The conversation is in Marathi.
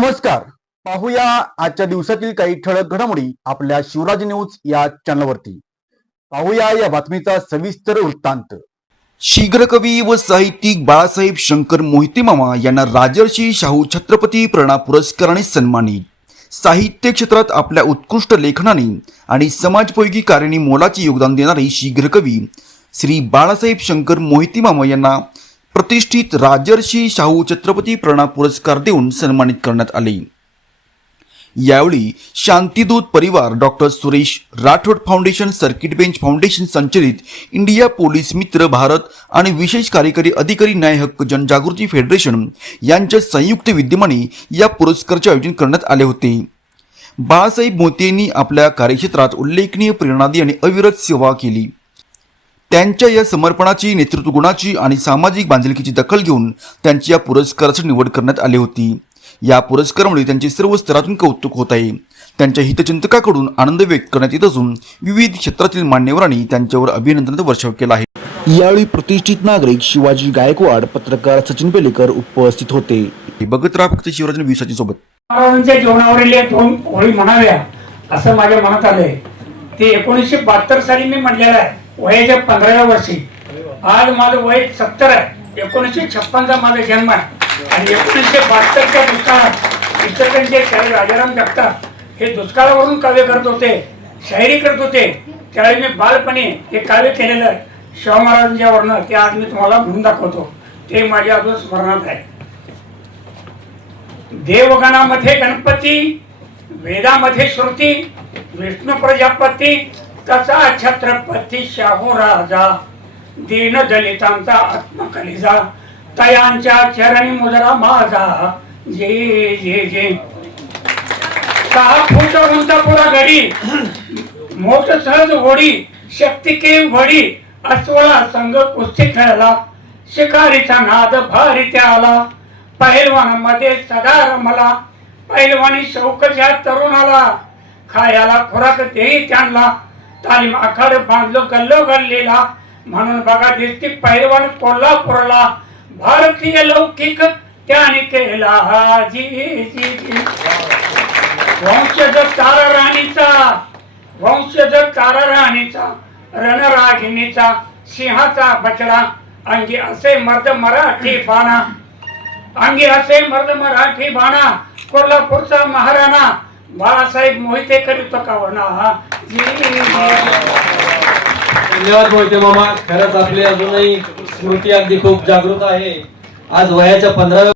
नमस्कार. पाहूया आजच्या दिवसातील काही ठळक घडामोडी आपल्या शिवराज न्यूज या चॅनलवरती. पाहूया या बातमीचा सविस्तर वृत्तांत. शीघ्रकवी व साहित्यिक बाळासाहेब शंकर मोहिते मामा यांना राजर्षी शाहू छत्रपती प्रेरणा पुरस्काराने सन्मानित. साहित्य क्षेत्रात आपल्या उत्कृष्ट लेखनाने आणि समाजोपयोगी कार्याने मोलाचे योगदान देणारे शीघ्रकवी श्री बाळासाहेब शंकर मोहिते मामा यांना प्रतिष्ठित राजर्षी शाहू छत्रपती प्रेरणा पुरस्कार देऊन सन्मानित करण्यात आले. यावेळी शांतिदूत परिवार, doctor Suresh Rathod foundation, circuit bench foundation संचलित इंडिया पोलीस मित्र भारत आणि विशेष कार्यकारी अधिकारी न्याय हक्क जनजागृती फेडरेशन यांच्या संयुक्त विद्यमाने या पुरस्काराचे आयोजन करण्यात आले होते. बाळासाहेब मोहिते यांनी आपल्या कार्यक्षेत्रात उल्लेखनीय, प्रेरणादायी आणि अविरत सेवा केली. त्यांच्या या समर्पणाची, नेतृत्व गुणाची आणि सामाजिक बांधिलकीची दखल घेऊन त्यांची या पुरस्काराची निवड करण्यात आली होती. या पुरस्कारामुळे त्यांचे सर्व स्तरातून कौतुक होत आहे. त्यांच्या हितचिंतकाकडून आनंद व्यक्त करण्यात येत असून विविध क्षेत्रातील मान्यवरांनी त्यांच्यावर अभिनंदनाचा वर्षाव केला आहे. यावेळी प्रतिष्ठित नागरिक शिवाजी गायकवाड, पत्रकार सचिन पेलेकर उपस्थित होते. बघत राहा फक्त शिवराज न्यूज सोबत. महाराजांच्या जीवनावरील दोन ओळी म्हणाव्या असं माझ्या मनात आलंय. ते 1972 साली मी म्हणलेलं आहे, वयाच्या 15व्या वर्षी. आज माझं वय 70 आहे. 1956चा माझा जन्म आहे आणि 1972च्या दुष्काळात इचलकरंजीचे शाहीर राजाराम जगताप हे दुष्काळावरून काव्य करत होते, शायरी करत होते. त्यावेळी मी बालपणी हे काव्य केलेलं शाहू महाराजांच्या वरनं ते आज मी तुम्हाला म्हणून दाखवतो. ते माझ्या अजून स्मरणात आहे. देवगणामध्ये गणपती, वेदामध्ये श्रुती, विष्णू प्रजापती, तसा छत्रपती शाहू राजा, दीन दलितांचा आत्मकलिजा, तयांच्या चरणी मुजरा माझा, जे जे जे. 6 फूट उंच पुरा गडी, मोठ सहज होडी, शक्ती के वडी, अस्वला संघ कुस्ती खेळला, शिकारीचा नाद भारी त्याला, पहिलवानामध्ये सदा रमला, पहिलवानी शौकच्या तरुणाला, खायाला खुराक देई त्यांना, तालीम आखाड बांधलो गल्लो गल्लीला, म्हणून बघा दिसती पहिलवान कोल्हापूरला, भारतीय लौकिक त्याने केला जी जी जी. वंशज तारा राणीचा, रणरागिणीचा, सिंहाचा बछडा, अंगी असे मर्द मराठी बाणा, कोल्हापूरचा महाराणा बाळासाहेब मोहिते करीत कावना. धन्यवाद मोहिते मामा. खरंच आपली अजूनही स्मृती अगदी खूप जागृत आहे. आज वयाच्या 15व्या